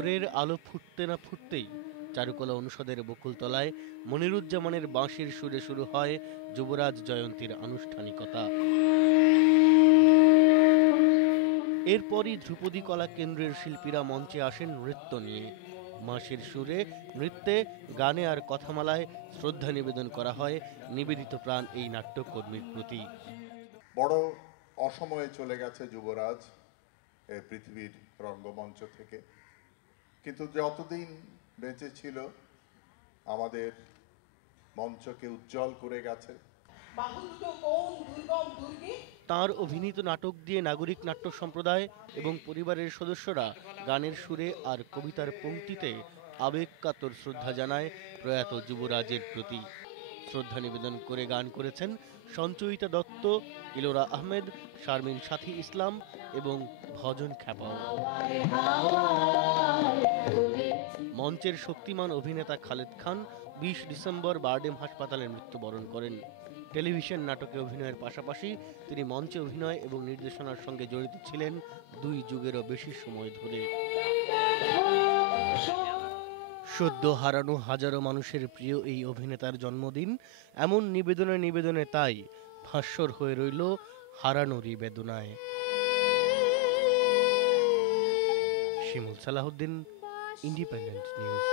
ভোরের আলো ফুটতে না ফুটতেই চারুকলা অনুষদের বকুলতলায় মনিরুজ্জামানের বাঁশির সুরে শুরু হয় যুবরাজ জয়ন্তীর আনুষ্ঠানিকতা। এরপরই ধ্রুপদী কলা কেন্দ্রের শিল্পীরা মঞ্চে আসেন নৃত্য নিয়ে। বাঁশির সুরে, নৃত্যে, গানে আর কথামালায় শ্রদ্ধা নিবেদন করা হয় নিবেদিত প্রাণ এই নাট্যকর্মীর প্রতি। বড় অসময়ে চলে গেছে যুবরাজ এই পৃথিবীর রঙ্গমঞ্চ থেকে, কিন্তু যতদিন বেঁচে ছিল আমাদের মঞ্চকে উজ্জ্বল করে গেছে। তাঁর অভিনীত নাটক দিয়ে নাগরিক নাট্য সম্প্রদায় এবং পরিবারের সদস্যরা গানের সুরে আর কবিতার পংক্তিতে আবেগকাতর শ্রদ্ধা জানায় প্রয়াত যুবরাজের প্রতি। শ্রদ্ধা নিবেদন করে গান করেছেন সঞ্চয়িতা দত্ত, ইলোরা আহমেদ, শারমিন সাথী ইসলাম এবং ভজন খ্যাপাও। মঞ্চের শক্তিমান অভিনেতা খালেদ খান ২০ ডিসেম্বর বারডেম হাসপাতালে মৃত্যুবরণ করেন। টেলিভিশন নাটকে অভিনয়ের পাশাপাশি তিনি মঞ্চে অভিনয় এবং নির্দেশনার সঙ্গে জড়িত ছিলেন ২ যুগেরও বেশি সময় ধরে। সদ্য হারানো হাজারো মানুষের প্রিয় এই অভিনেতার জন্মদিন, এমন নিবেদনে নিবেদনে তাই ভাস্বর হয়ে রইল হারানোরই বেদনায়। শিমুল সালাহউদ্দিন, ইন্ডিপেন্ডেন্ট নিউজ।